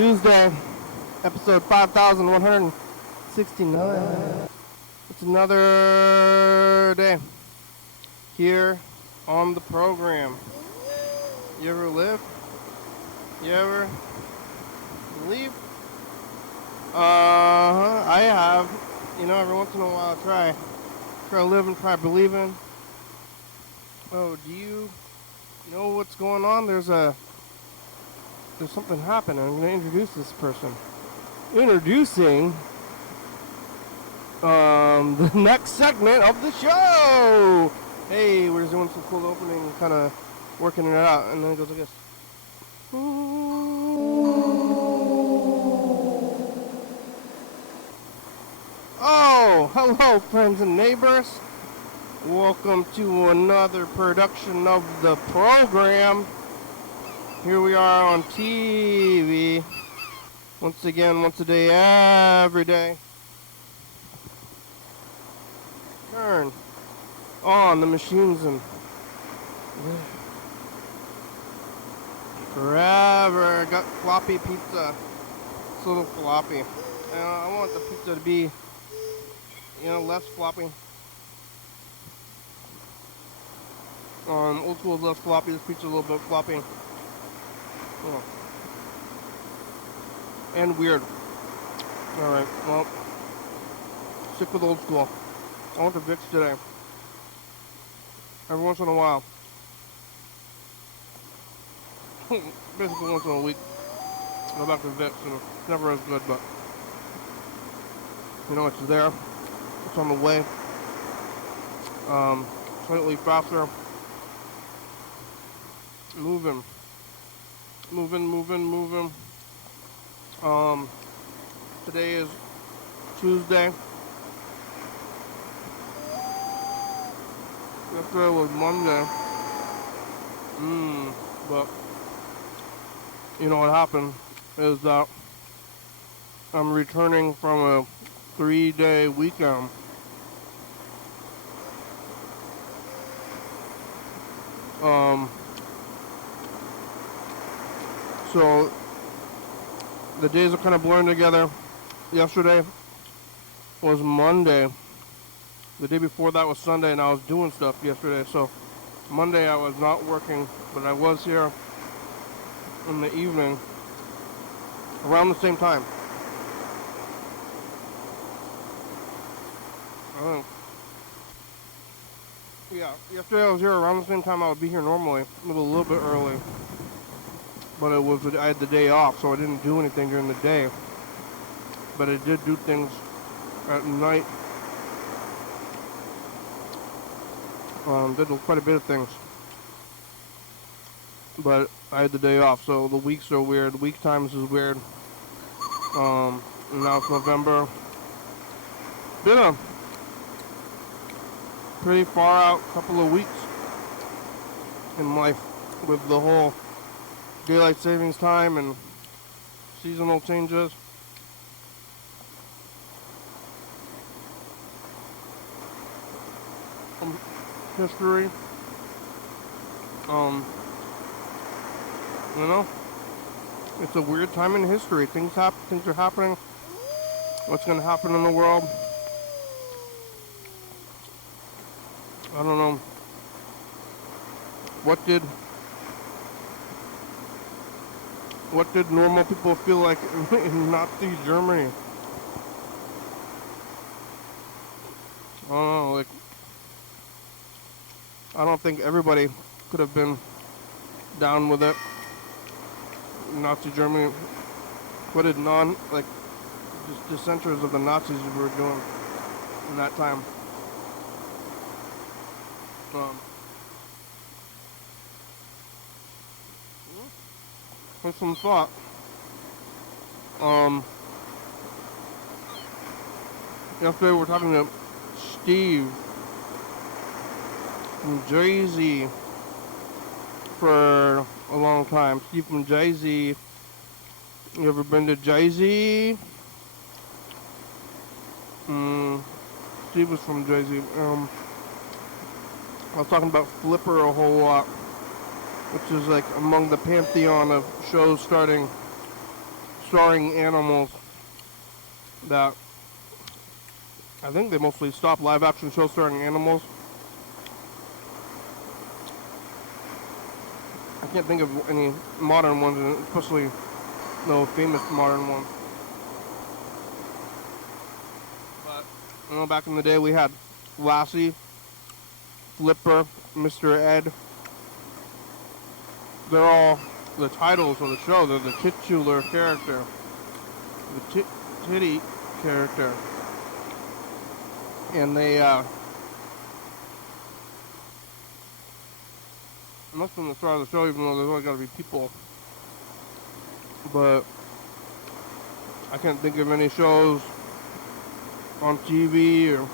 Tuesday, episode 5169. It's another day here on the program. You ever live? You ever believe? I have. You know, every once in a while I try living, try believing. Oh, do you know what's going on? There's something happening. I'm going to introduce this person. Introducing the next segment of the show. Hey, we're just doing some cool opening, kind of working it out, and then it goes like this. Oh, hello, friends and neighbors. Welcome to another production of the program. Here we are on TV. Once again, once a day, every day. Turn on the machines and forever. Got floppy pizza. It's a little floppy. I want the pizza to be, less floppy. Old school is less floppy. This pizza a little bit floppy. Oh. And weird. Alright, well, stick with old school. I went to Vic's today. Every once in a while. Basically once in a week. Go back to Vic's, and it's never as good, but it's there. It's on the way. Slightly faster. Moving. Today is Tuesday. Yesterday was Monday. But what happened is that I'm returning from a 3-day weekend. So the days are kind of blurring together. Yesterday was Monday. The day before that was Sunday, and I was doing stuff yesterday. So Monday I was not working, but I was here in the evening around the same time. Yesterday I was here around the same time I would be here normally, a little bit early. But I had the day off, so I didn't do anything during the day. But I did do things at night. Did quite a bit of things. But I had the day off, so the weeks are weird. Week times is weird. And now it's November. Been a pretty far out couple of weeks in life with the whole daylight savings time and seasonal changes. History. It's a weird time in history. Things are happening. What's going to happen in the world? I don't know. What did normal people feel like in Nazi Germany? I don't know, I don't think everybody could have been down with it. Nazi Germany. What did dissenters of the Nazis were doing in that time? With some thought. Yesterday we were talking to Steve from Jersey for a long time. Steve from Jersey. You ever been to Jersey? Steve was from Jersey. I was talking about Flipper a whole lot, which is like among the pantheon of shows starring starring animals that I think they mostly stopped live action shows starring animals. I can't think of any modern ones, and especially no famous modern ones. But you know, back in the day, we had Lassie, Flipper, Mr. Ed. They're all the titles of the show. They're the titular character, the titty character, and they must have been the star of the show, even though there's only got to be people. But I can't think of any shows on TV or.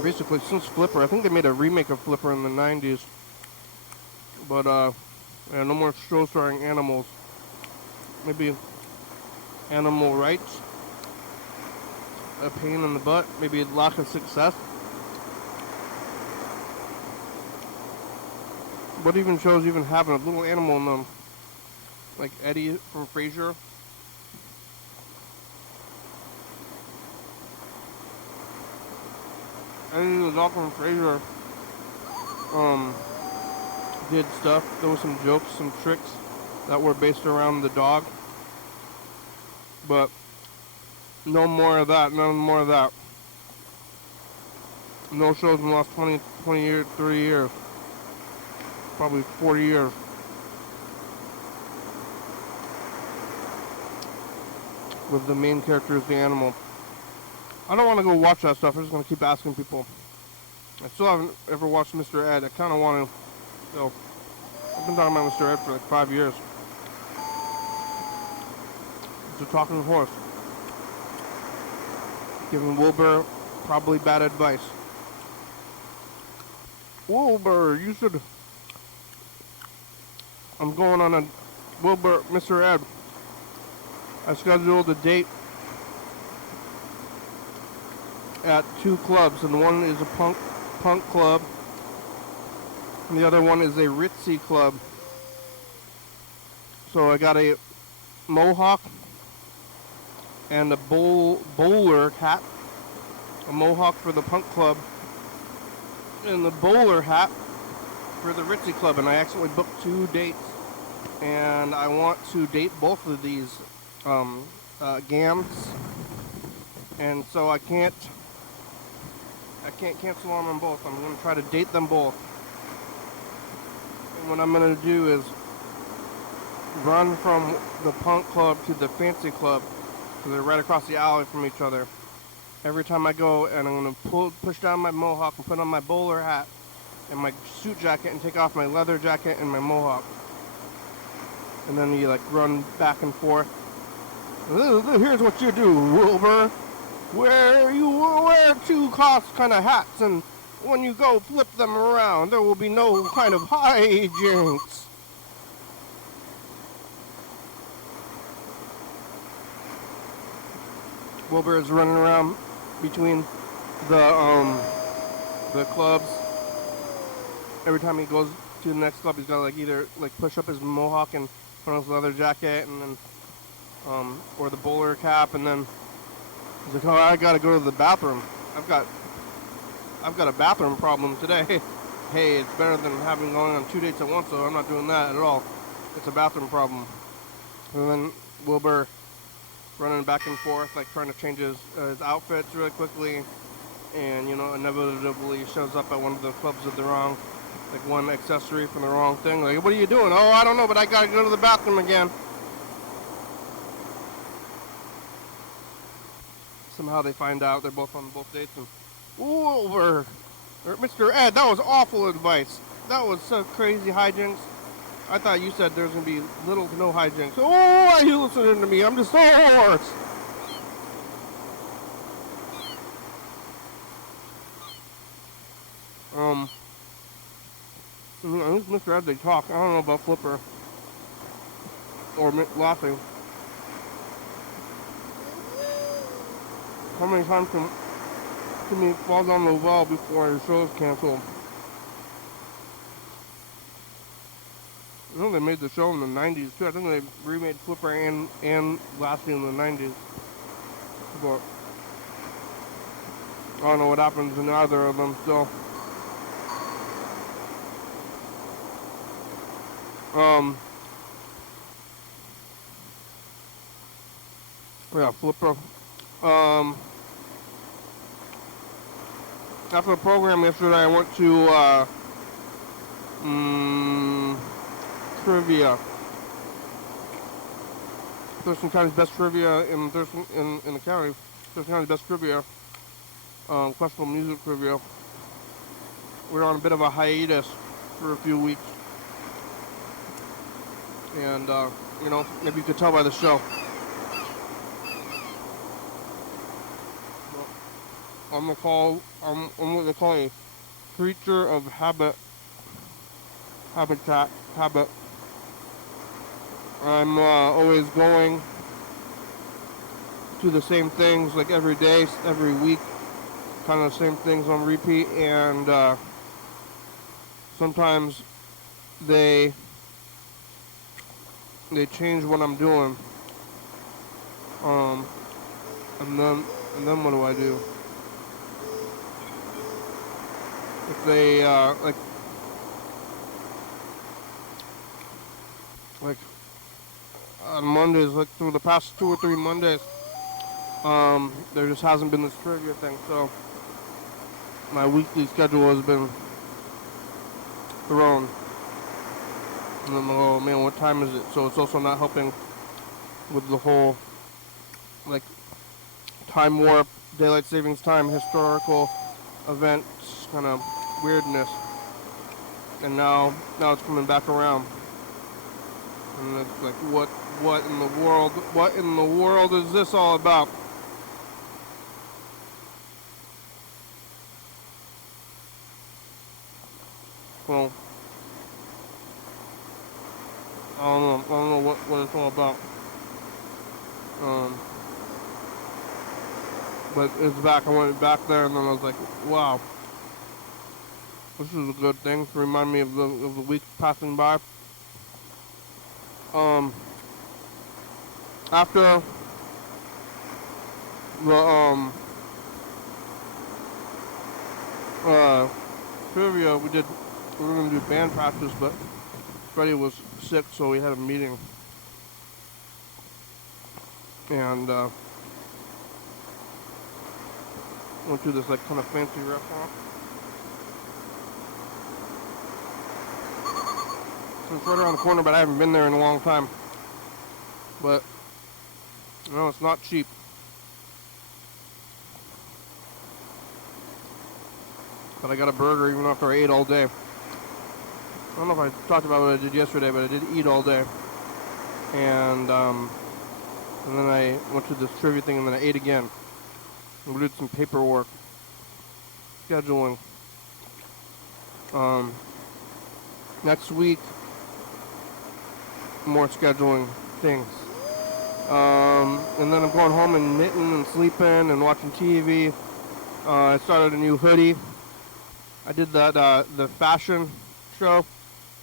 Basically, since Flipper, I think they made a remake of Flipper in the 90s. But, yeah, no more shows starring animals. Maybe animal rights. A pain in the butt. Maybe lack of success. What even shows even have a little animal in them? Like Eddie from Frasier. And the dog from Frasier did stuff. There was some jokes, some tricks that were based around the dog. But no more of that, none more of that. No shows in the last 20 years, 30 years. Probably 40 years. With the main character as the animal. I don't want to go watch that stuff. I'm just going to keep asking people. I still haven't ever watched Mr. Ed. I kind of want to. So, I've been talking about Mr. Ed for like 5 years. It's a talking horse. Giving Wilbur probably bad advice. Wilbur, you should. I'm going on a Wilbur, Mr. Ed. I scheduled a date at 2 clubs, and one is a punk club, and the other one is a ritzy club. So I got a mohawk and a bowler hat, a mohawk for the punk club, and the bowler hat for the ritzy club, and I actually booked 2 dates, and I want to date both of these gams, and so I can't cancel on them both. I'm going to try to date them both. And what I'm going to do is run from the punk club to the fancy club, because they're right across the alley from each other. Every time I go, and I'm going to push down my mohawk and put on my bowler hat and my suit jacket and take off my leather jacket and my mohawk. And then you like run back and forth. Here's what you do, Wilbur. You wear 2 kind of hats, and when you go flip them around, there will be no kind of hijinks. Wilbur is running around between the clubs. Every time he goes to the next club, he's got to like either like push up his mohawk and put on his leather jacket, and then or the bowler cap, and then he's like, oh, I gotta go to the bathroom. I've got a bathroom problem today. Hey, it's better than having going on 2 dates at once, so I'm not doing that at all. It's a bathroom problem. And then Wilbur running back and forth, like trying to change his outfits really quickly, and you know, inevitably shows up at one of the clubs with the wrong, like one accessory from the wrong thing. Like, what are you doing? Oh, I don't know, but I gotta go to the bathroom again. Somehow they find out they're both on both dates, and Wilbur, or Mr. Ed, that was awful advice. That was so crazy hijinks. I thought you said there's gonna be little to no hijinks. Oh, are you listening to me? I'm just a horse. I think Mr. Ed, they talk. I don't know about Flipper or laughing. How many times can he fall down the well before his show is canceled? I know they made the show in the 90s too. I think they remade Flipper and Lassie in the 90s. But I don't know what happens in either of them still. Yeah, Flipper. After the program yesterday, I went to trivia. Thurston County's best trivia in the county. Thurston County's best trivia. Classical music trivia. We were on a bit of a hiatus for a few weeks, and you know, maybe you could tell by the show. I'm what they call a creature of habit. I'm always going to the same things like every day, every week, kind of the same things on repeat, and sometimes they change what I'm doing, and then what do I do? If they like on Mondays, like through the past 2 or 3 Mondays, there just hasn't been this trivia thing, so my weekly schedule has been thrown. And I'm like, oh man, what time is it? So it's also not helping with the whole like time warp, daylight savings time, historical events kind of weirdness. And now it's coming back around. And it's like, what in the world is this all about? Well, I don't know what it's all about. But it's back. I went back there, and then I was like, wow, this is a good thing to remind me of the week passing by. After the trivia, we were gonna do band practice, but Freddie was sick, so we had a meeting, and went to this like kind of fancy restaurant. So it's right around the corner, but I haven't been there in a long time. But you know, it's not cheap. But I got a burger even after I ate all day. I don't know if I talked about what I did yesterday, but I did eat all day. And then I went to this trivia thing, and then I ate again. And we did some paperwork, scheduling. Next week, more scheduling things. And then I'm going home and knitting and sleeping and watching TV. I started a new hoodie. I did that the fashion show,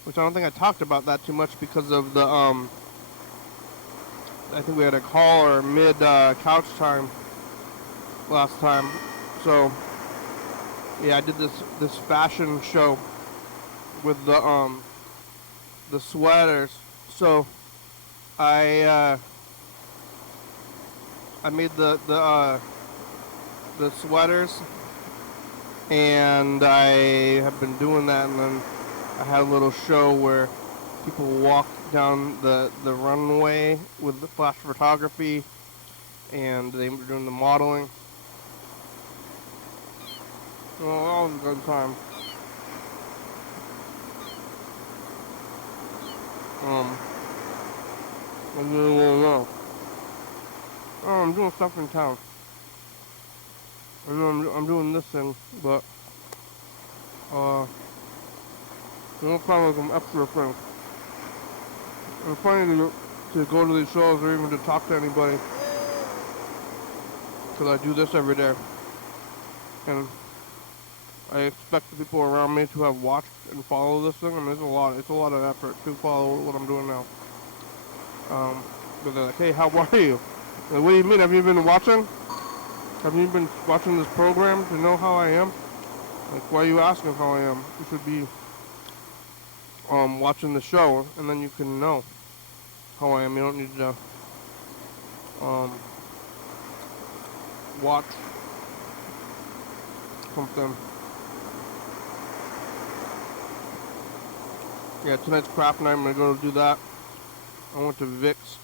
which I don't think I talked about that too much because of the I think we had a call or mid couch time last time. So yeah, I did this fashion show with the sweaters. So I made the sweaters, and I have been doing that, and then I had a little show where people walk down the runway with the flash photography, and they were doing the modeling. Well, that was a good time. I didn't really know. Oh, I'm doing stuff in town. I'm doing this thing, but it don't sound like some extra thing. It's funny to go to these shows or even to talk to anybody, because I do this every day, and I expect the people around me to have watched and follow this thing. I mean, it's a lot of effort to follow what I'm doing now. But they're like, hey, how are you? Like, what do you mean? Have you been watching? Have you been watching this program to know how I am? Like, why are you asking how I am? You should be watching the show, and then you can know how I am. You don't need to watch something. Yeah, tonight's craft night. I'm gonna go do that. I went to Vic's.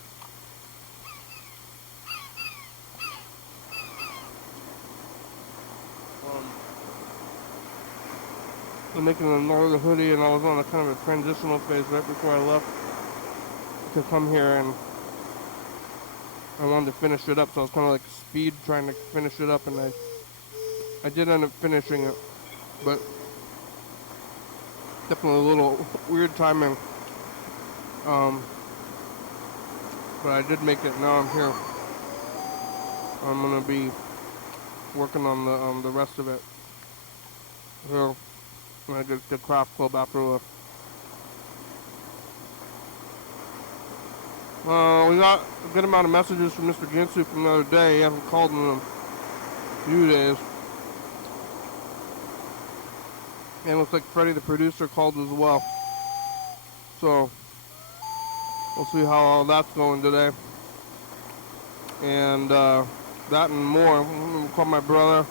I'm making another hoodie, and I was on a kind of a transitional phase right before I left to come here, and I wanted to finish it up, so I was kind of like speed trying to finish it up, and I did end up finishing it, but definitely a little weird timing. But I did make it. Now I'm here. I'm gonna be working on the rest of it. So I'm gonna get the craft club after the. We got a good amount of messages from Mr. Ginsu from the other day. He hasn't called in a few days. And it looks like Freddie, the producer, called as well. So we'll see how all that's going today. And that and more. I'm going to call my brother.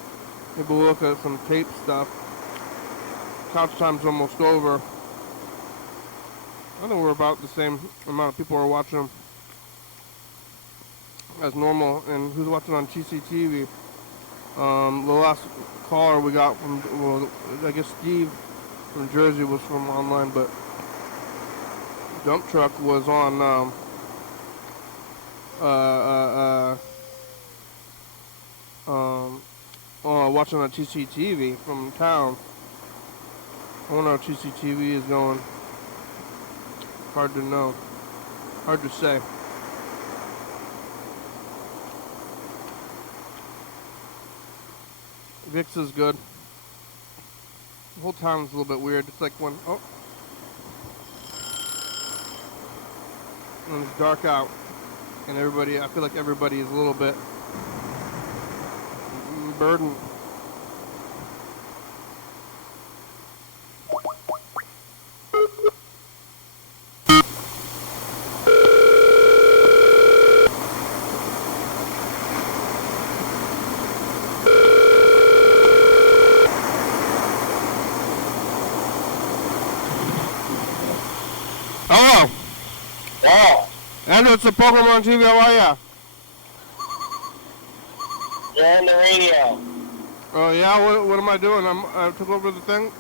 Maybe we'll look at some tape stuff. Couch time's almost over. I think we're about the same amount of people are watching as normal. And who's watching on TCTV? The last caller we got from, well, I guess Steve from Jersey was from online, but Dump Truck was on watching on TCTV from town. I wonder how TCTV is going. Hard to know. Hard to say. Vic's is good. The whole town's a little bit weird. It's like when it's dark out, and everybody, I feel like everybody is a little bit burdened. Hello. Wow. Andrew, it's the program on TV. How are ya? You're on the radio. Oh yeah. What am I doing? I took over the thing.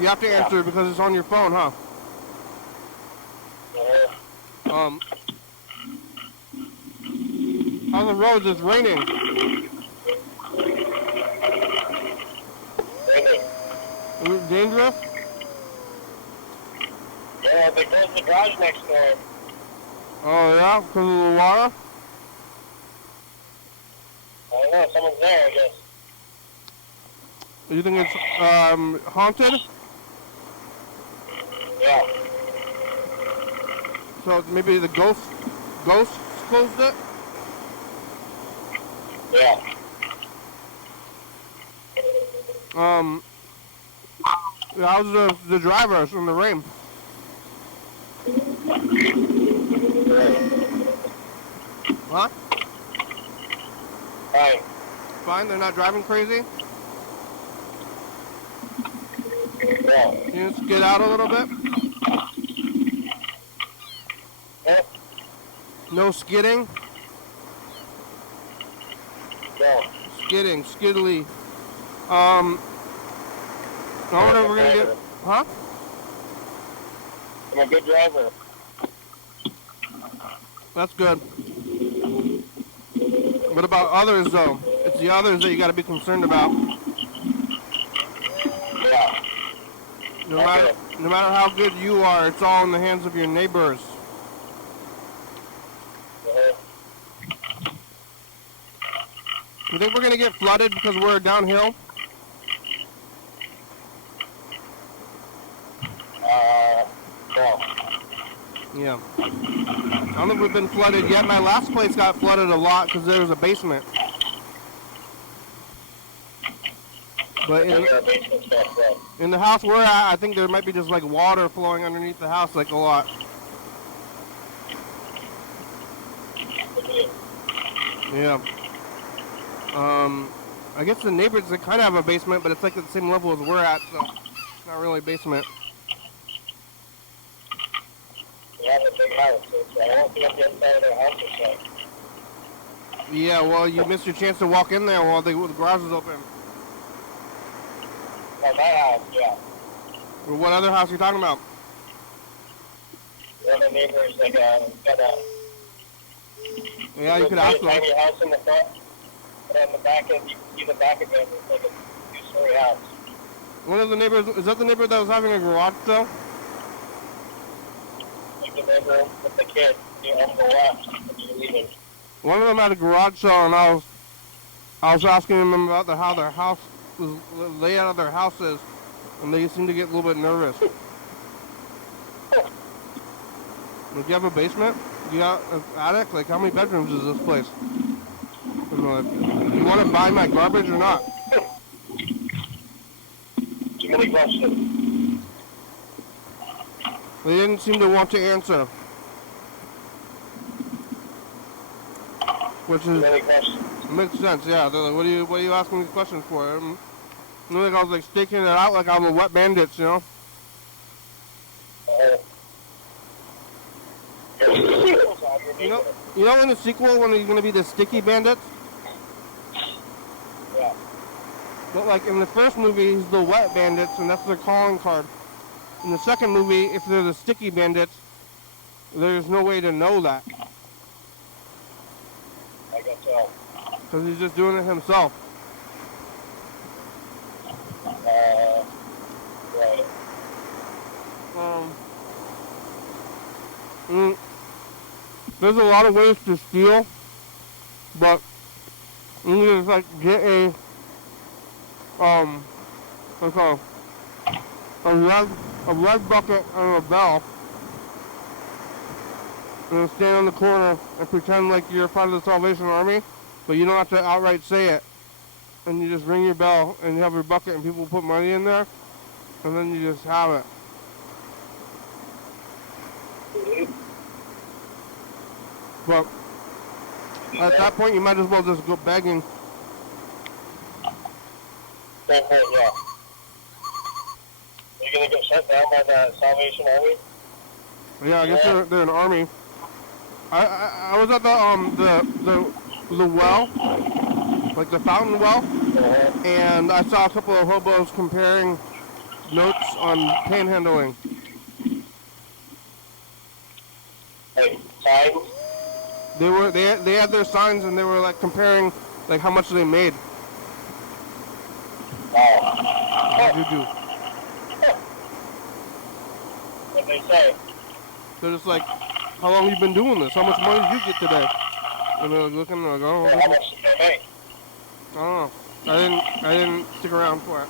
You have to answer because it's on your phone, huh? Uh-huh. On the roads, it's raining. Is it dangerous? Yeah, they closed the garage next door. Oh yeah, because of the water? I don't know, someone's there, I guess. You think it's haunted? Yeah. So maybe the ghosts closed it? Yeah. How's the drivers in the rain? Huh? Fine. Fine, they're not driving crazy? Yeah. You just get out a little bit? Yeah. No skidding? No. Skidding, skiddly. I wonder if we're gonna get, huh? I'm a good driver. That's good. What about others though? It's the others that you gotta be concerned about. Yeah. No matter how good you are, it's all in the hands of your neighbors. Uh-huh. You think we're gonna get flooded because we're downhill? No. Yeah. I don't think we've been flooded yet. My last place got flooded a lot because there was a basement. But in the house we're at, I think there might be just like water flowing underneath the house, like a lot. Yeah. I guess the neighbors, they kind of have a basement, but it's like at the same level as we're at, so it's not really a basement. We have a big house, so I don't see what the inside of their house is like. Yeah, well, you missed your chance to walk in there while the garage was open. Well, my house, yeah. Or what other house are you talking about? The other neighbors, like, got a... Yeah, you could ask them. Tiny house in the front, and on the back end, you can see the back of it, it's like a two-story house. One of the neighbors, is that the neighbor that was having a garage sale? Like the neighbor with the kid, on the left, when you're leaving. One of them had a garage sale, and I was asking them about how their house, the layout of their house is, and they seem to get a little bit nervous. Do you have a basement? Do you have an attic? Like, how many bedrooms is this place? Do you want to buy my garbage or not? Too many questions. They didn't seem to want to answer. Which Too is, many questions. makes sense, yeah. They're like, what are you asking these questions for? Like I was like staking it out like I'm a wet bandits, you know? You know in the sequel when he's gonna be the sticky bandits? Yeah. But like in the first movie he's the wet bandits and that's their calling card. In the second movie, if they're the sticky bandits, there's no way to know that. I guess so. Because he's just doing it himself. Right. There's a lot of ways to steal, but you need to like get a what's called a red bucket and a bell, and then stand on the corner and pretend like you're part of the Salvation Army, but you don't have to outright say it. And you just ring your bell and you have your bucket and people put money in there, and then you just have it. But at that point, you might as well just go begging. Yeah. Are you gonna get shut down by the Salvation Army? Yeah, I guess they're an army. I was at the well, like the fountain well, and I saw a couple of hobos comparing notes on panhandling. Like signs? They had their signs and they were like comparing like how much they made. Wow. Juju. What'd they say? They're just like, how long have you been doing this? How much money did you get today? And they're looking like, oh, How much did they make? I don't know. I didn't stick around for it.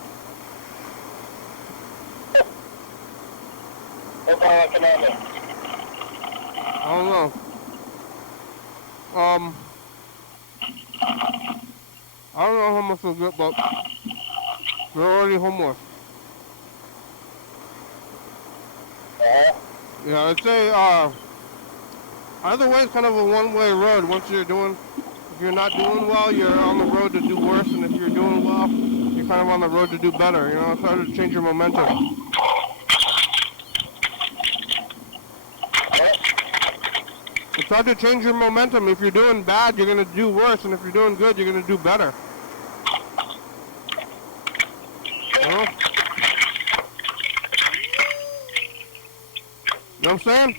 What's all economic? I don't know. I don't know how much they'll get, but they're already homeless. Yeah, I'd say either way it's kind of a one-way road. Once if you're not doing well, you're on the road to do worse, and if you're doing well, you're kind of on the road to do better. You know, it's hard to change your momentum. It's hard to change your momentum. If you're doing bad, you're going to do worse, and if you're doing good, you're going to do better. You know? You know what I'm saying?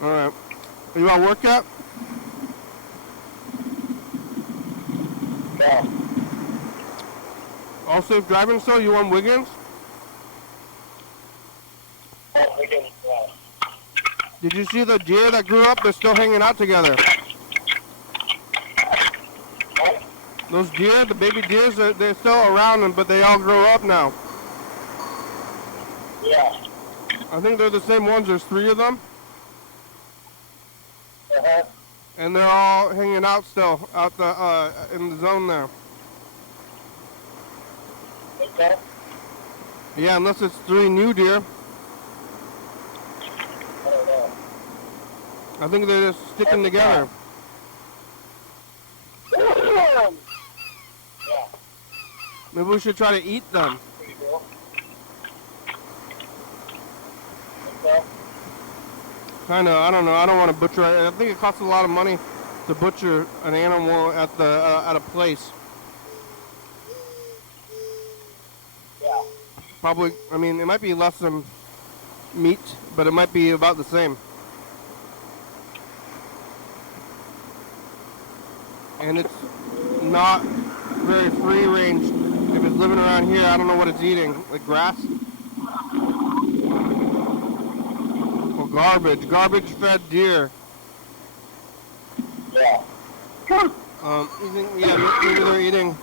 Alright. Are you at work yet? No. All safe driving still? You on Wiggins? Oh, Wiggins, yeah. Did you see the deer that grew up? They're still hanging out together. Those deer, the baby deers, they're still around, but they all grow up now. Yeah. I think they're the same ones. There's 3 of them. Uh-huh. And they're all hanging out still out in the zone there. Okay. Yeah, unless it's 3 new deer. I don't know. I think they're just sticking together. Yeah. Maybe we should try to eat them. Pretty cool. Okay. Kind of, I don't know. I don't want to butcher it. I think it costs a lot of money to butcher an animal at a place. Yeah. Probably, I mean, it might be less than meat, but it might be about the same. And it's not very free range. If it's living around here, I don't know what it's eating. Like grass? Or garbage. Garbage-fed deer. Yeah. Maybe they're eating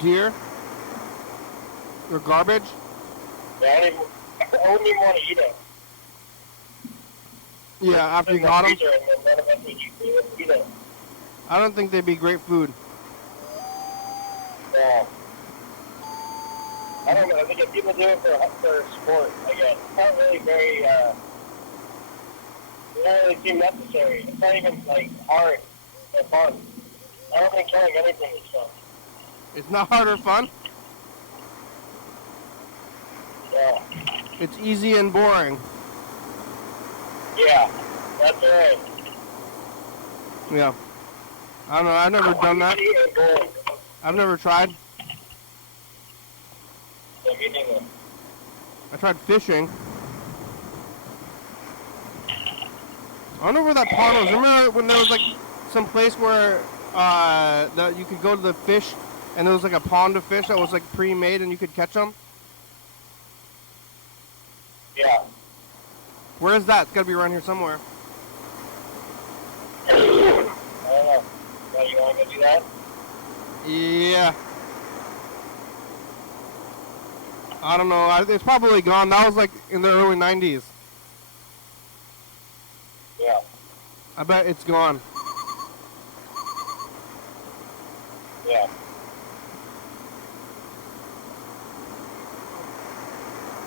deer or garbage. Yeah, I wouldn't even want to eat it. Yeah, after you got them. Eat it. I don't think they'd be great food. Yeah. I don't know. I think if people do it for sport, I guess. It's not really very, it doesn't really seem necessary. It's not even, like, hard or fun. I don't think killing anything is fun. It's not hard or fun. Yeah. It's easy and boring. Yeah. That's right. Yeah. I don't know. I've never done that. Easy and boring. I've never tried. Yeah, me neither. I tried fishing. I don't know where that pond was. Remember when there was like some place where that you could go to the fish and there was like a pond of fish that was like pre-made and you could catch them? Yeah. Where is that? It's got to be around here somewhere. I don't know. Well, you want to go do that? Yeah. I don't know. It's probably gone. That was like in the early 90s. Yeah. I bet it's gone. Yeah.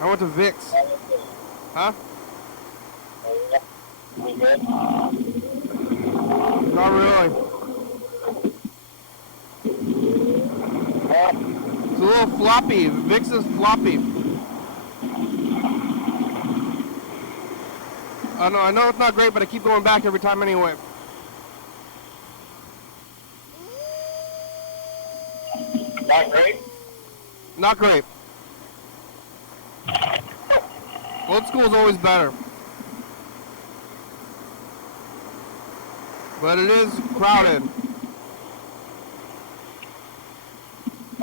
I went to Vic's. Huh? We good? Not really. Yeah. It's a little floppy. Vic's is floppy. I know it's not great, but I keep going back every time anyway. Not great? Not great. Old school is always better. But it is crowded.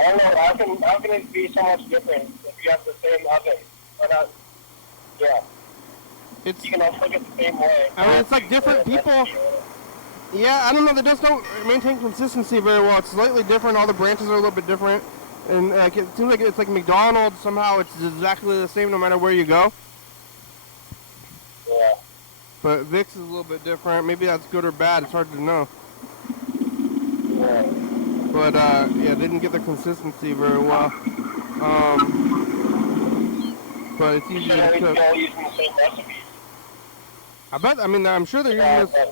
I don't know. How can it be so much different if you have the same oven? Or not? Yeah. It's, You can also cook it the same way. I mean, it's like different people. Yeah, I don't know. They just don't maintain consistency very well. It's slightly different. All the branches are a little bit different. And like it seems like it's like McDonald's. Somehow it's exactly the same no matter where you go. Yeah. But Vic's is a little bit different. Maybe that's good or bad. It's hard to know. Yeah. But yeah, they didn't get the consistency very well. But it's easy to cook. They're all using the same recipes. I bet. I mean, I'm sure they're using this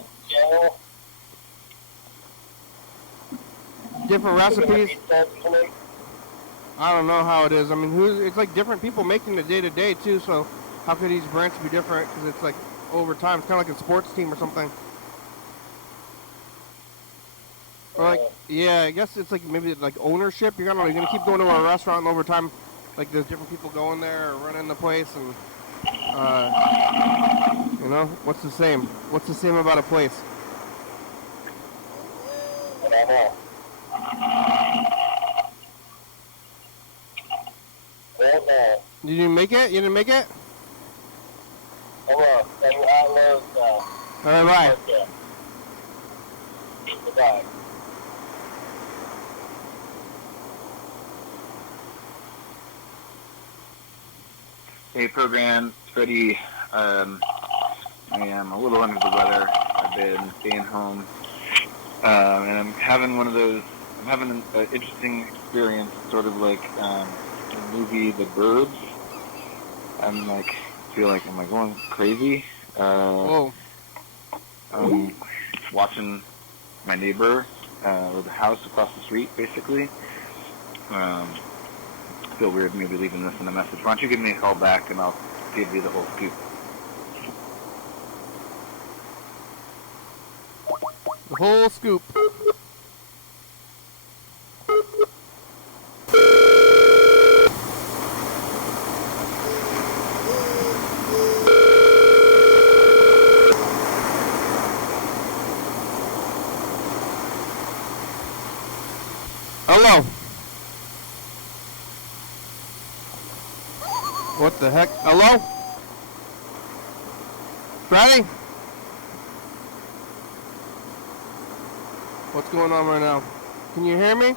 different recipes. I don't know how it is. I mean, it's like different people making it day to day too. So how could each branch be different? Because it's like over time. It's kind of like a sports team or something. Or like, yeah, I guess it's like maybe like ownership. You're gonna keep going to a restaurant and over time, like there's different people going there or running the place and you know, what's the same? What's the same about a place? I don't know. Don't know. Did you make it? You didn't make it? Hold on. I love All right, bye. okay. Goodbye. Hey, program, Freddie. I am a little under the weather. I've been staying home, and I'm having one of those. I'm having an interesting experience, sort of like the movie The Birds. I'm like, feel like, am I going crazy? Whoa. I'm watching my neighbor, or the house across the street, basically. I feel weird maybe leaving this in a message. Why don't you give me a call back and I'll give you the whole scoop. The whole scoop. Hello. What the heck? Hello? Freddie? What's going on right now? Can you hear me?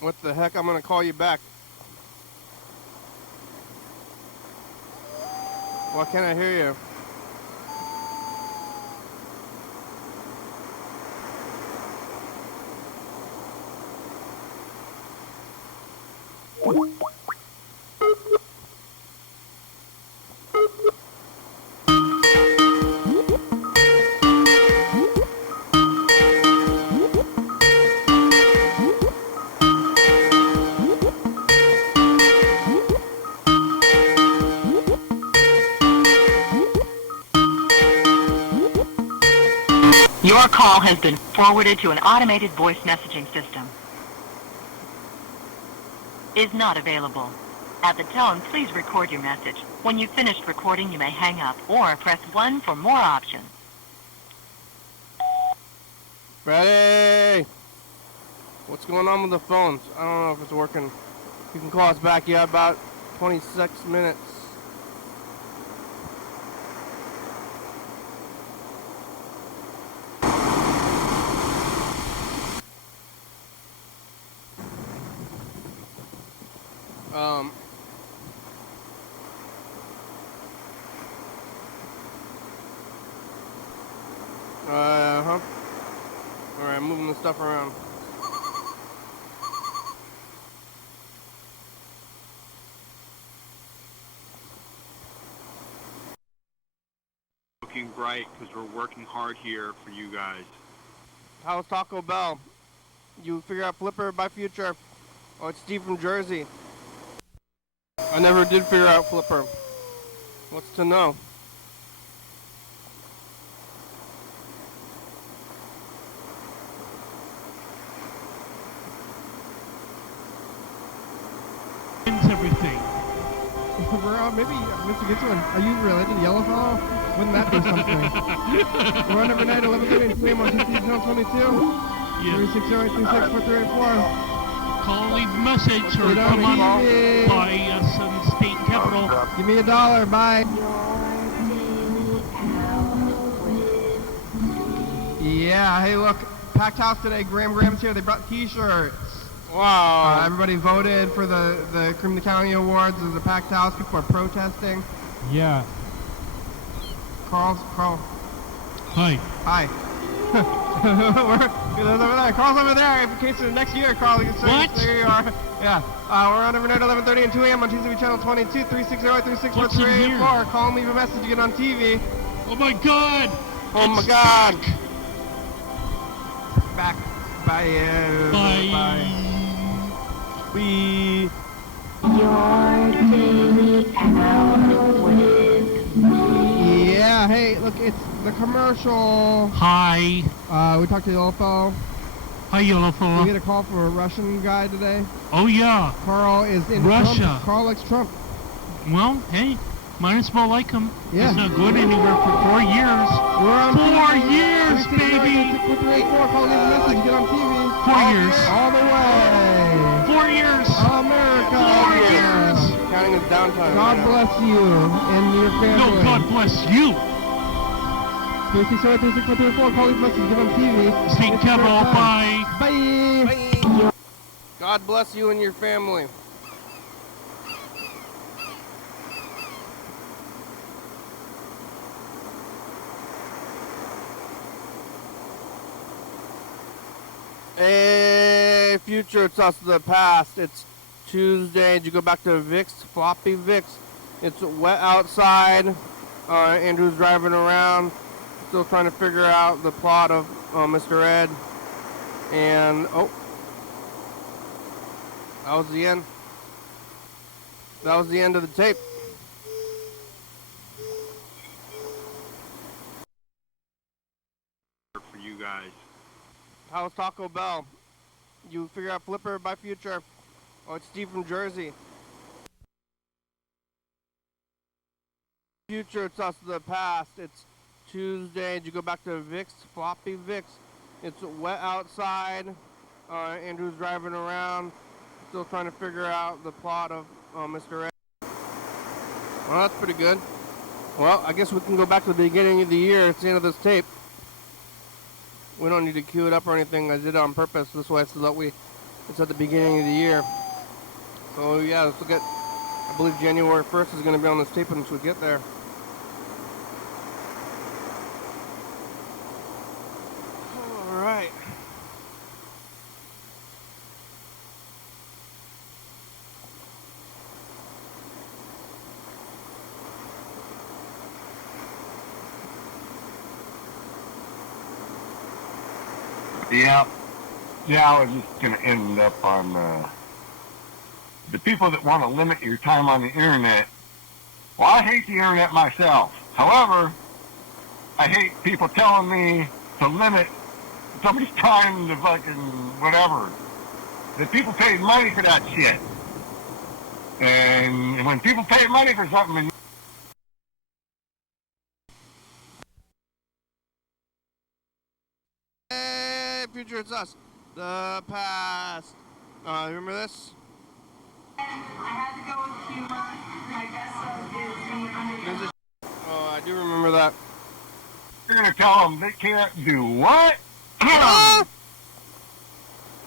What the heck? I'm gonna call you back. Why can't I hear you? Your call has been forwarded to an automated voice messaging system. Is not available. At the tone, please record your message. When you've finished recording, you may hang up or press 1 for more options. Freddie! What's going on with the phones? I don't know if it's working. You can call us back. You have about 26 minutes. Alright, I'm moving the stuff around. Looking bright because we're working hard here for you guys. How's Taco Bell? You figure out Flipper by future? Oh, it's Steve from Jersey. I never did figure out Flipper. What's to know? Everything. Maybe, Mr. Gibson, are you related to Yellowfellow? Wouldn't that be something? We're on every night, 11:30 and 2 a.m. on TC Channel 22. Yeah. 360-836-4384. Call, leave a message, or come on by us in the state capitol. Give me $1, bye. Yeah, hey look, packed house today, Graham's here, they brought t-shirts. Wow. Everybody voted for the Cream of the County Awards. There's a packed house. People are protesting. Yeah. Carl. Hi. Hi. There's over there. Carl's over there. In case of next year, Carl, you can What? There you are. Yeah. We're on every night, 11:30 and 2 a.m. on TCB Channel 22, 360-836-4384. Call and leave a message to get on TV. Oh my God. Oh my God. Back. Bye. Bye. We. Yeah. Hey, look, it's the commercial. Hi. We talked to Yellowfellow. Hi, Yellowfellow. We get a call from a Russian guy today. Oh yeah. Carl is in Russia. Trump. Carl likes Trump. Well, hey, might as well like him. Yeah. He's not going anywhere for 4 years. We're on 4 years, baby. 648-4, call, leave a message, get on TV. 4 years. All the way. 4 years. America. 4 years. Counting is downtime. God right bless you and your family. No, God bless you. 360-836-4384, call, leave a message, get on TV. State capitol. Bye. Bye. now. God bless you and your family. Hey, future, it's us, the past. It's Tuesday. Did you go back to Vic's, Floppy Vic's? It's wet outside. Andrew's driving around, still trying to figure out the plot of Mr. Ed. And, oh, that was the end. That was the end of the tape. For you guys. How was Taco Bell? You figure out Flipper by future? Oh, it's Steve from Jersey. Future, it's us, the past. It's Tuesday. Did you go back to Vic's, Floppy Vic's? It's wet outside. Andrew's driving around, still trying to figure out the plot of Mr. Ed. Well, that's pretty good. Well, I guess we can go back to the beginning of the year. It's the end of this tape. We don't need to cue it up or anything. I did it on purpose this way so that it's at the beginning of the year. So yeah, let's look at, I believe January 1st is going to be on this tape once we get there. All right. Yeah, I was just going to end up on the people that want to limit your time on the internet. Well, I hate the internet myself. However, I hate people telling me to limit somebody's time to fucking whatever. The people paid money for that shit. And when people pay money for something, Hey, future, it's us. The past. Remember this? I had to go with humor. My best of is me under. Oh, I do remember that. you're going to tell them they can't do what?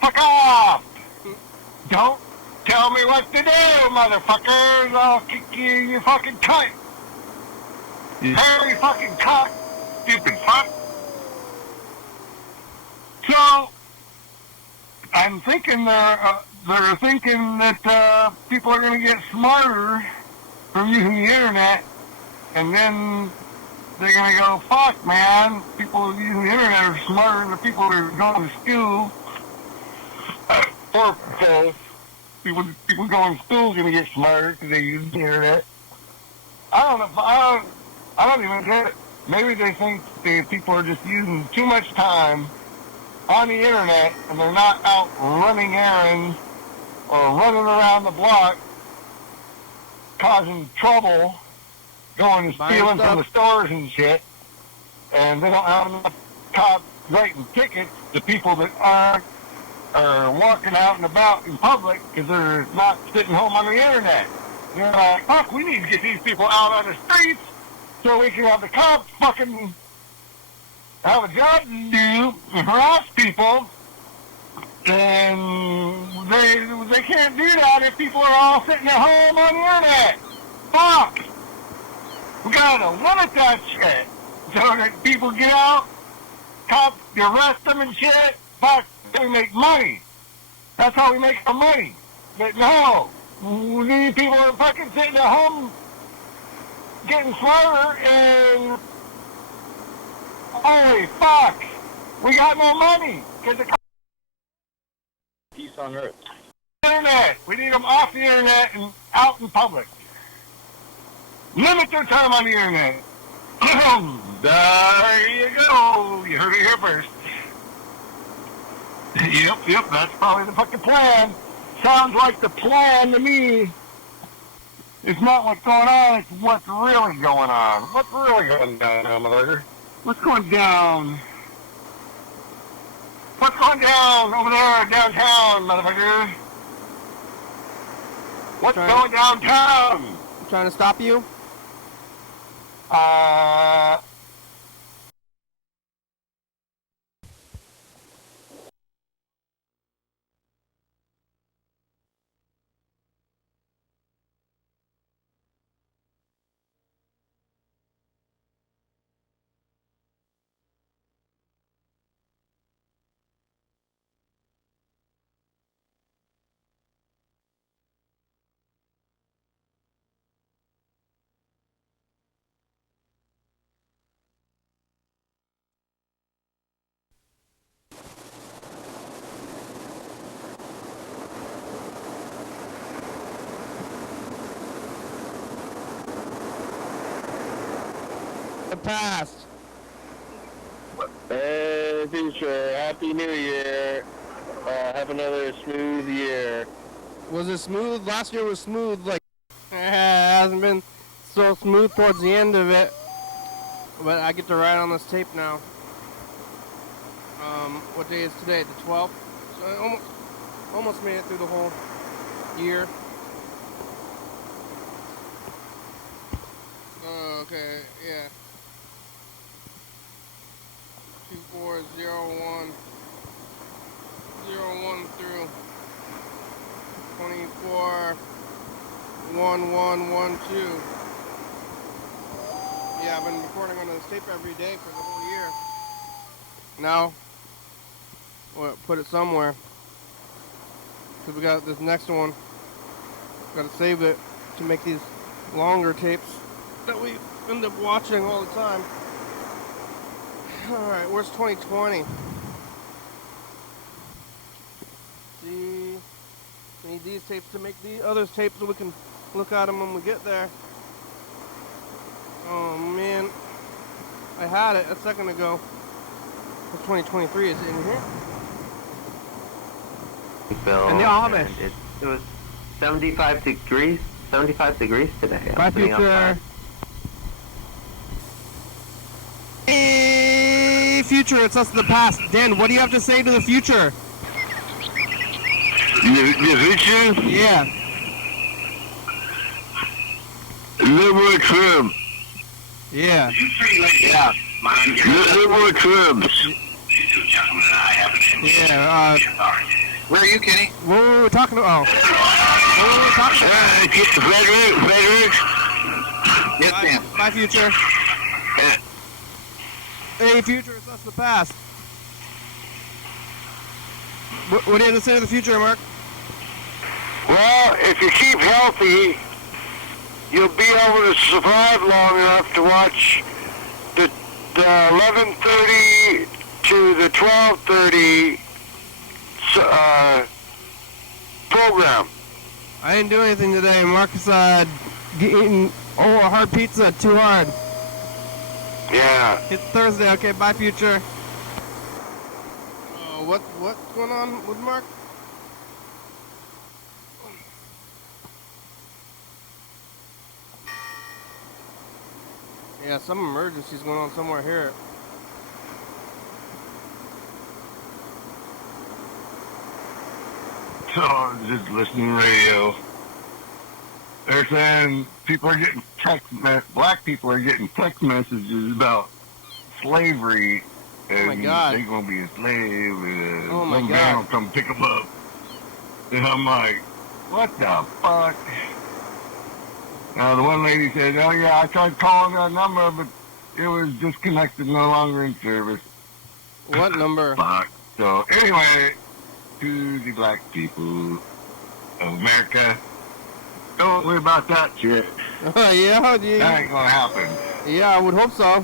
Fuck off! Don't tell me what to do, motherfuckers! I'll kick you in your fucking cunt! You hairy fucking cock, stupid fuck! So, I'm thinking they're thinking that people are going to get smarter from using the internet, and then they're going to go, fuck, man, people using the internet are smarter than the people that are going to school. Or both. People going to school are going to get smarter because they use the internet. I don't know. I don't even get it. Maybe they think the people are just using too much time on the internet and they're not out running errands or running around the block causing trouble, going and stealing from the stores and shit, and they don't have enough cops writing tickets to people that are walking out and about in public because they're not sitting home on the internet. They're like, fuck, we need to get these people out on the streets so we can have the cops fucking have a job to do and harass people, and they can't do that if people are all sitting at home on the internet. Fuck! We gotta limit that shit so that people get out, cops arrest them and shit. Fuck, we make money. That's how we make our money. But no, these people are fucking sitting at home getting smarter and holy fuck, we got no money because the Peace on earth. internet. We need them off the internet and out in public. Limit their time on the internet. There you go. You heard it here first. Yep, that's probably the fucking plan. Sounds like the plan to me. It's not what's going on, it's what's really going on. What's really going down now, motherfucker? What's going down? What's going down over there downtown, motherfucker? What's going downtown? I'm trying to stop you? the past. Hey, future. Happy New Year. Have another smooth year. Was it smooth? Last year was smooth. Like, it hasn't been so smooth towards the end of it. But I get to ride on this tape now. What day is today? The 12th? So I almost made it through the whole year. Okay, yeah. 2401 through 241112. Yeah, I've been recording on this tape every day for the whole year. Now, we'll put it somewhere. Because we got this next one. Got to save it to make these longer tapes that we end up watching all the time. Alright, where's 2020? See, we need these tapes to make the others tapes so we can look at them when we get there. Oh man, I had it a second ago. For 2023, is it in here? Bill, And the Amish. and it was 75 degrees today. Bye, future. Hey, future, it's us in the past. Dan, what do you have to say to the future? The future? Yeah. Liberal Trump. Yeah. Yeah. Liberal Trump. Yeah, Where are you, Kenny? what were we talking about? What were we talking about? Frederick. Yes, ma'am. Bye, future. Hey, future, it's us in the past. What do you have to say to the future, Mark? Well, if you keep healthy, you'll be able to survive long enough to watch the 11:30 to the 12:30 program. I didn't do anything today. Marcus eating a hard pizza too hard. Yeah. It's Thursday. Okay, bye, future. What's going on with Mark? Yeah, some emergency's going on somewhere here. So I was just listening to radio. They're saying people are getting black people are getting text messages about slavery, and my God. they're gonna be a slave, and Oh my some God. guy will come pick them up. And I'm like, what the fuck? Now the one lady said, oh yeah, I tried calling that number, but it was disconnected, no longer in service. What number? Fuck. So anyway, to the black people of America, don't worry about that shit. Yeah, That ain't gonna happen. yeah, I would hope so.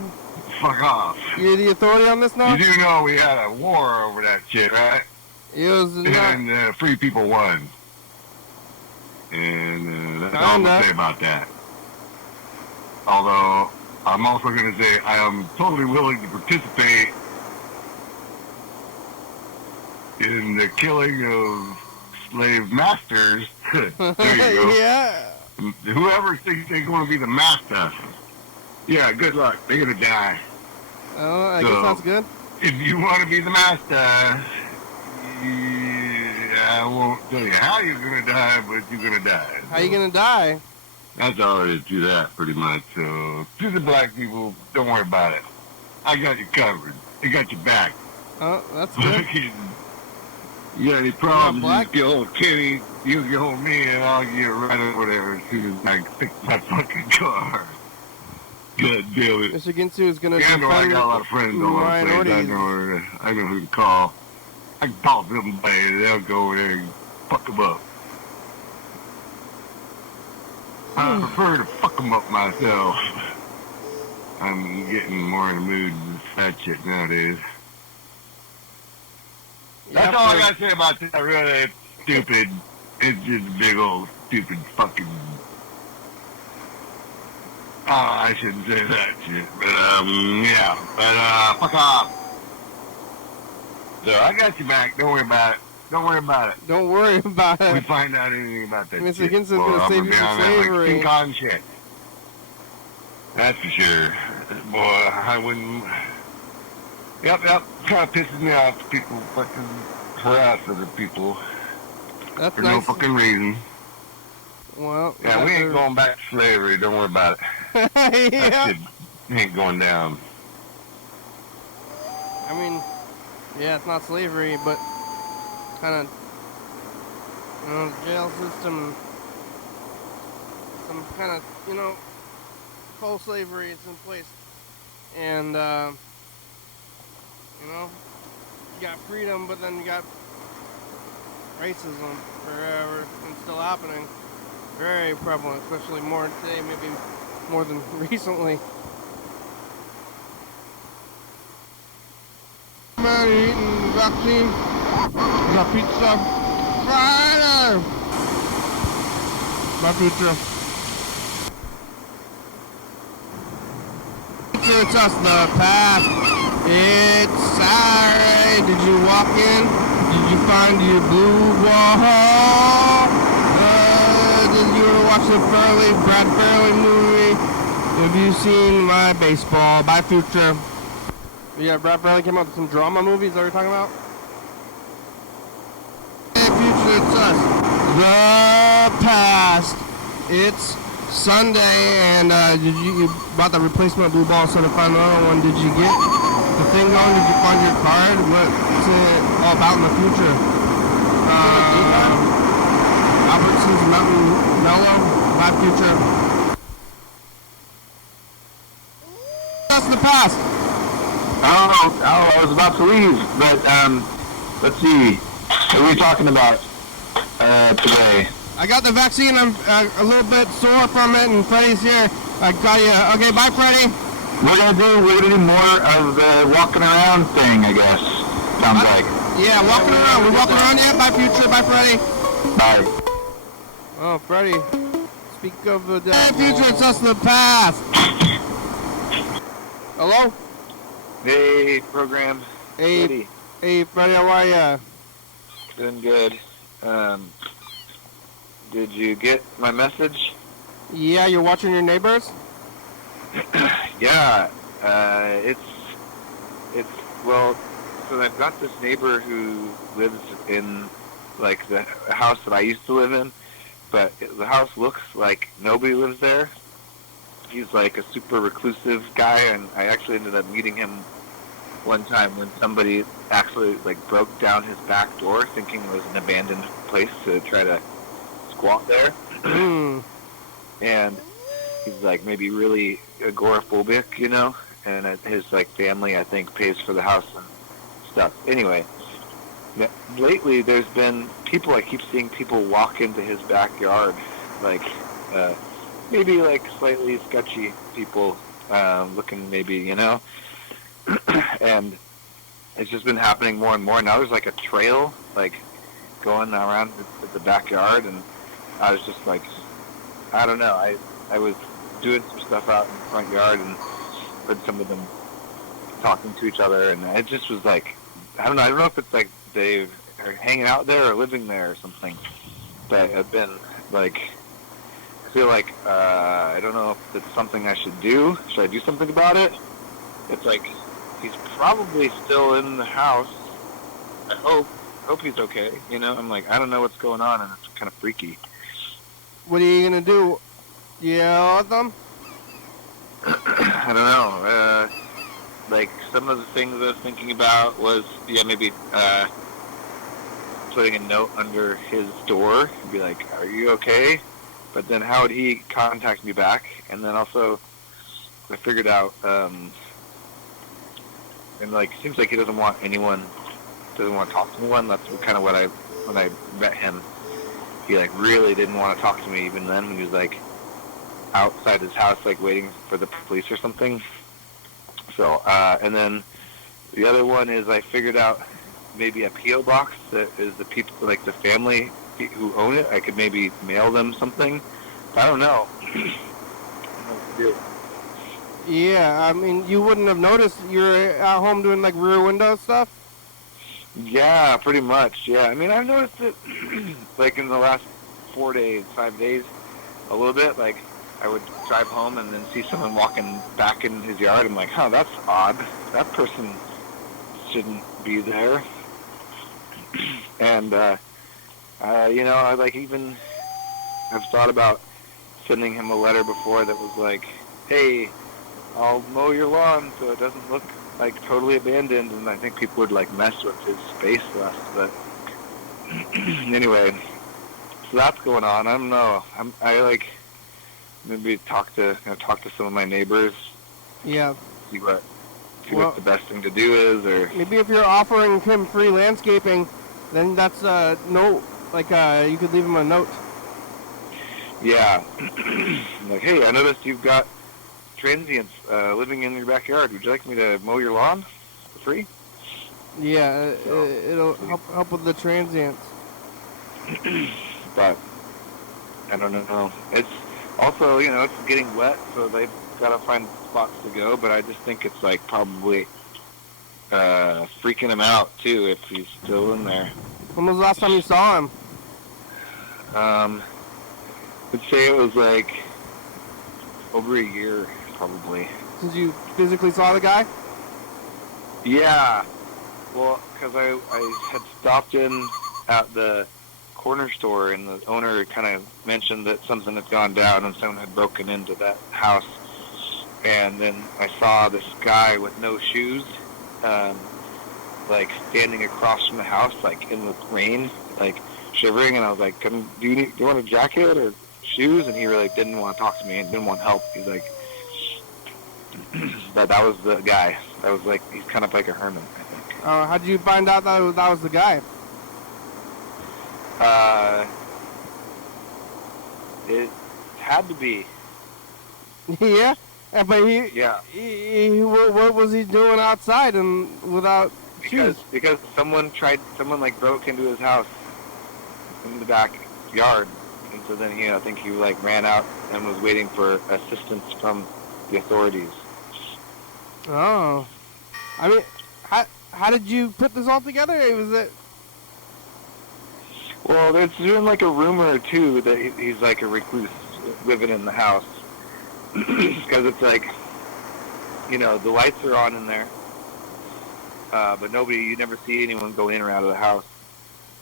Fuck off. You're the authority on this now? You do know we had a war over that shit, right? It was not. And free people won. And that's all I'm gonna say about that. Although, I'm also gonna say I am totally willing to participate in the killing of slave masters. There you go. Yeah. Whoever thinks they're going to be the master, yeah, good luck. They're going to die. Oh, I guess that's good. If you want to be the master, I won't tell you how you're going to die, but you're going to die. How you gonna die? That's all there is to that, pretty much. So, to the black people, don't worry about it. I got you covered. I got your back. Oh, that's good. You got any problems, black? just get hold of Kenny, you get hold of me, and I'll get right over there as soon as I fix my fucking car. God damn it. Mr. Ginsu is gonna I got a lot of friends all over the place. minorities. I know who to call. I can call somebody, they'll go over there and fuck them up. I prefer to fuck them up myself. I'm getting more in the mood for that shit nowadays. That's all I gotta say about that. Really, it's stupid. It's just a big old stupid fucking Oh, I shouldn't say that shit, but, yeah. But, fuck off. So, I got you back. Don't worry about it. Don't worry about it. Don't worry about We it. find out anything about that Mr. shit. Ginson's Boy, gonna I'm save you be from on that like slavery. King Kong shit. That's for sure. Boy, I wouldn't... Yep. Kind of pisses me off. People fucking harass other people That's for nice. no fucking reason. Well, Yeah, we ain't going back to slavery. Don't worry about it. That yeah. shit ain't going down. I mean, yeah, it's not slavery, but kind of, jail system, some kind of, full slavery is in place. And, you got freedom, but then you got racism forever and still happening. Very prevalent, especially more today, maybe more than recently. Man, eating vaccine. We got pizza. Friday. My future. It's us, the path. It's Saturday. Did you walk in? Did you find your blue wall? Did you ever watch the Brad Fairley movie? Have you seen my baseball? Bye, future. Yeah, Brad Fairley came out with some drama movies that we're talking about. Hey, future, it's us. The past. It's Sunday, and you bought the replacement blue ball instead of finding another one. Did you get the thing going? Did you find your card? What's it all about in the future? Albertson's Mountain Mellow. My future. That's in the past. I was about to leave, but let's see. What are we talking about today? I got the vaccine. I'm a little bit sore from it, and Freddie's here. I got you. Okay, bye, Freddie. We're gonna do more of the walking around thing, I guess. Sounds like. Yeah, walking around. We're walking around yet? Bye, future. Bye, Freddie. Bye. Oh, Freddie. Speak of the day. Hey, future, it's us in the past. Hello? Hey, program. Hey, Freddie. Hey, Freddie, how are ya? Doing good. Did you get my message? Yeah, you're watching your neighbors? Yeah. Well, so I've got this neighbor who lives in, like, the house that I used to live in, but the house looks like nobody lives there. He's like a super reclusive guy, and I actually ended up meeting him one time when somebody actually like broke down his back door thinking it was an abandoned place to try to squat there. And he's like maybe really agoraphobic, and his like family I think pays for the house and stuff. Anyway, lately there's been people, I keep seeing people walk into his backyard, like maybe like slightly sketchy people, looking maybe, and it's just been happening more and more. Now there's like a trail, like going around the backyard, and I was just like, I don't know. I was doing some stuff out in the front yard and heard some of them talking to each other, and it just was like, I don't know if it's like they are hanging out there or living there or something, but I've been like, I feel like, I don't know if it's something I should do. Should I do something about it? It's like, he's probably still in the house. I hope he's okay, I'm like, I don't know what's going on, and it's kind of freaky. What are you gonna do? Yell at them? I don't know. Like, some of the things I was thinking about was, maybe putting a note under his door and be like, are you okay? But then how would he contact me back? And then also, I figured out, and like, seems like he doesn't want to talk to anyone. That's kind of when I met him. He like really didn't want to talk to me even then when he was like outside his house, like waiting for the police or something. So, and then the other one is I figured out maybe a P.O. box that is the people, like the family who own it. I could maybe mail them something. I don't know. I don't know what to do. Yeah, I mean, you wouldn't have noticed. You're at home doing like rear window stuff. Yeah, pretty much. Yeah, I mean, I've noticed it like in the last 4 days, 5 days, a little bit. Like, I would drive home and then see someone walking back in his yard. I'm like, huh, that's odd. That person shouldn't be there. And you know, I like even I've thought about sending him a letter before that was like, hey, I'll mow your lawn so it doesn't look like totally abandoned, and I think people would like mess with his space less. But anyway, so that's going on. I don't know. I like maybe talk to some of my neighbors. Yeah. See what the best thing to do is, or maybe if you're offering him free landscaping, then that's no, like you could leave him a note. Yeah. Like, hey, I noticed you've got transients living in your backyard. Would you like me to mow your lawn for free? Yeah, it'll help with the transients. But I don't know. It's also, you know, it's getting wet, so they've got to find spots to go. But I just think it's like probably freaking him out too if he's still in there. When was the last time you saw him? I'd say it was like over a year, probably. Since you physically saw the guy? Yeah. Well, because I had stopped in at the corner store, and the owner kind of mentioned that something had gone down and someone had broken into that house. And then I saw this guy with no shoes, like standing across from the house, like in the rain, like shivering. And I was like, do you want a jacket or shoes? And he really didn't want to talk to me and didn't want help. He's like, that was the guy. That was like, he's kind of like a hermit, I think. How did you find out that was the guy? It had to be. Yeah, but Yeah. What was he doing outside and without shoes? Because someone like broke into his house in the backyard, and so then I think he like ran out and was waiting for assistance from the authorities. Oh, I mean, how did you put this all together? Was it? Well, there's been like a rumor too that he's like a recluse living in the house, because it's like, you know, the lights are on in there, but you never see anyone go in or out of the house,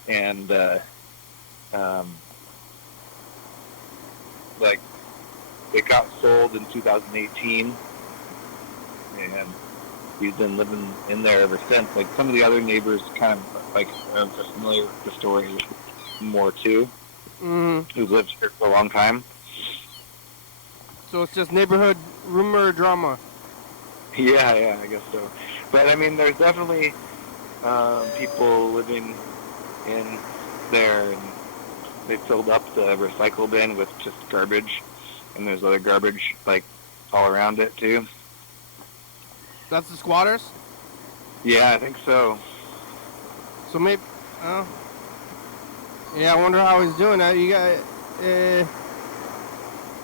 and like it got sold in 2018, and he's been living in there ever since. Like some of the other neighbors kind of like are familiar with the story more too, who've lived here for a long time. So it's just neighborhood rumor drama. Yeah, I guess so. But I mean, there's definitely people living in there, and they filled up the recycle bin with just garbage, and there's other garbage like all around it too. That's the squatters? Yeah, I think so. So maybe, yeah, I wonder how he's doing that. You got,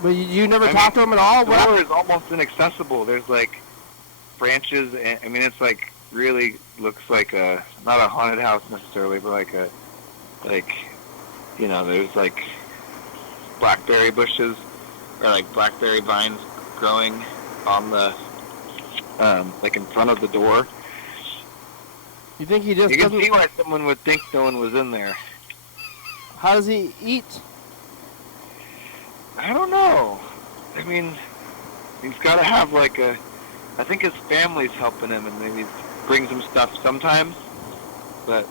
but you never talked to him at all? The door is almost inaccessible. There's like branches, and I mean, it's like really looks like not a haunted house necessarily, but like you know, there's like blackberry bushes or like blackberry vines growing on the like in front of the door. You think he just You can see why someone would think no one was in there. How does he eat? I don't know. I mean, he's got to have like I think his family's helping him, and maybe brings him stuff sometimes. But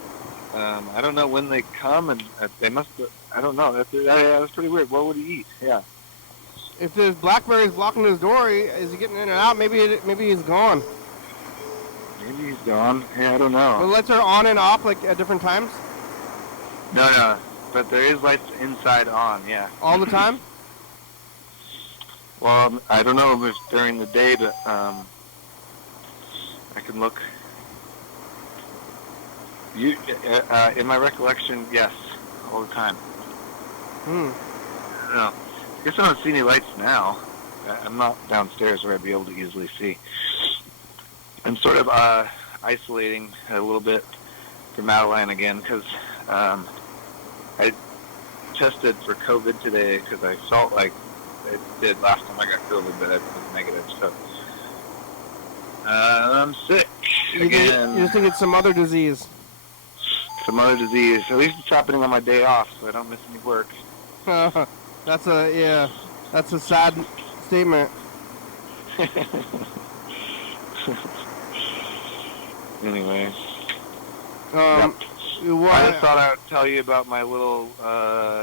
I don't know when they come, and they must. I don't know. That's pretty weird. What would he eat? Yeah. If there's blackberries blocking his door, is he getting in and out? Maybe he's gone. Maybe he's gone. Yeah, I don't know. The lights are on and off like at different times? No. But there is lights inside on, yeah. All the time? Well, I don't know if it's during the day, but I can look. In my recollection, yes, all the time. I don't know. I guess I don't see any lights now. I'm not downstairs where I'd be able to easily see. I'm sort of isolating a little bit from Madeline again because I tested for COVID today because I felt like it did last time I got COVID, but it was negative. So I'm sick again. You just think it's some other disease? Some other disease. At least it's happening on my day off, so I don't miss any work. That's a sad statement. Anyway. What? I just thought I would tell you about my little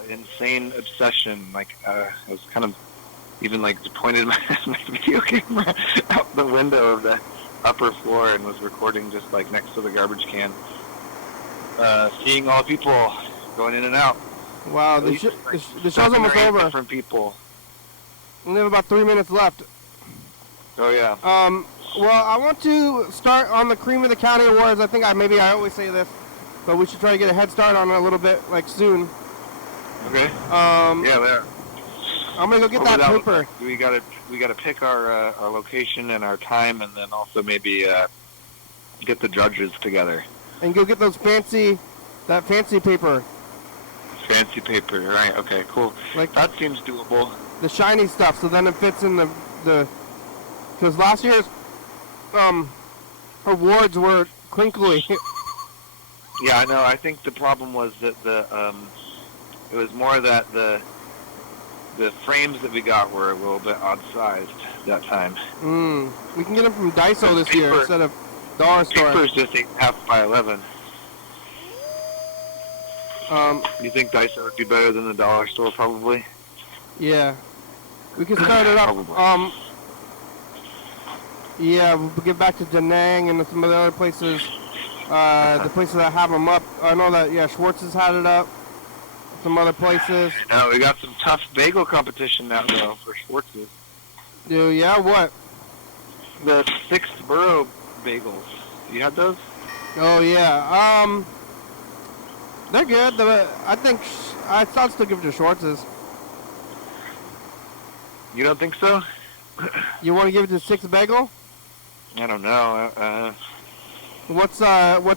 insane obsession. Like, I was kind of even like pointed my video camera out the window of the upper floor and was recording just like next to the garbage can. Seeing all people going in and out. Wow, the show's almost over. Different people. We have about 3 minutes left. Oh yeah. Well, I want to start on the Cream of the County Awards. I think I always say this, but we should try to get a head start on it a little bit, like soon. Okay. Yeah, there. I'm gonna go get that paper. Like? We gotta pick our location and our time, and then also maybe get the judges together. And go get that fancy paper. Fancy paper, right? Okay, cool. Like that seems doable. The shiny stuff, so then it fits in the because last year's awards were crinkly. Yeah, I know. I think the problem was that it was more that the frames that we got were a little bit odd sized that time. We can get them from Daiso this year instead of Dollar Store. Paper's just 8.5 by 11. You think Daiso would be better than the Dollar Store, probably? Yeah. We can start it up. Yeah, we'll get back to Da Nang and some of the other places. The places that have them up. I know that, Schwartz has had it up. Some other places. No, we got some tough bagel competition now, though, for Schwartz's. Yeah, what? The 6th Borough bagels. You had those? Oh, yeah. They're good. I think I'd still give it to Schwartz's. You don't think so? You want to give it to 6th Bagel? I don't know. What's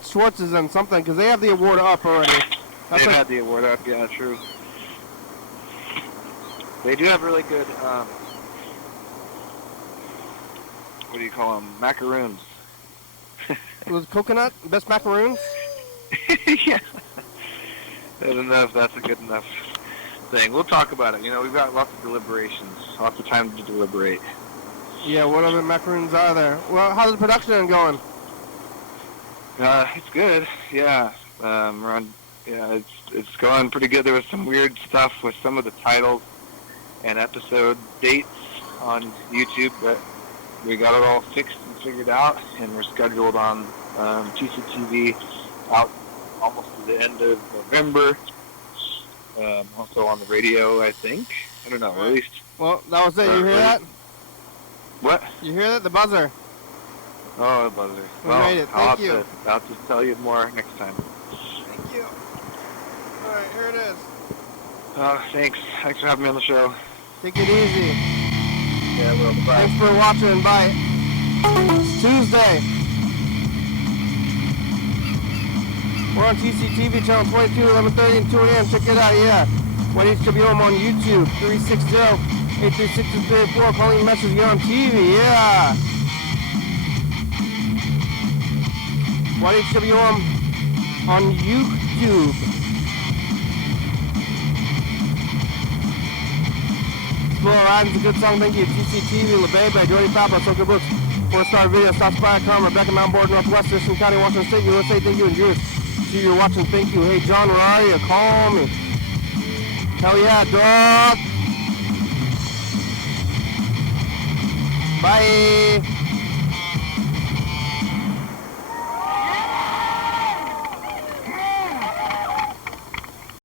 Schwartz's and something? Because they have the award up already. They've had the award up, yeah, true. They do have really good, what do you call them? Macaroons. Was coconut best macaroons? Yeah. I don't know if that's a good enough thing. We'll talk about it. We've got lots of deliberations, lots of time to deliberate. Yeah, what other macaroons are there? Well, how's the production going? It's good. Yeah. It's going pretty good. There was some weird stuff with some of the titles and episode dates on YouTube, but we got it all fixed and figured out, and we're scheduled on TCTV out almost to the end of November. Also on the radio, I think. I don't know, at least. Well, that was it. You hear that? What? You hear that? The buzzer. Oh, the buzzer. We made it. Thank you. I'll have to tell you more next time. Thank you. All right, here it is. Thanks. Thanks for having me on the show. Take it easy. Yeah, well, bye. Thanks for watching. Bye. It's Tuesday. We're on TCTV channel 22, 11:30 and 2 a.m. Check it out, yeah. YDHWM on YouTube, 360-836-234. Calling message, you're on TV, yeah. YDHWM on YouTube. Explore Riding's a good song, thank you. TCTV, La Bebe, Jordy Papa, Soca Brooks, 4-star video, Stop Spy.com, Rebecca Mount Board, Northwest, Thurston County, Washington State, USA, thank you, and Juice. See you're watching, thank you. Hey, John, where are you? Call me. Hell yeah, dog. Bye.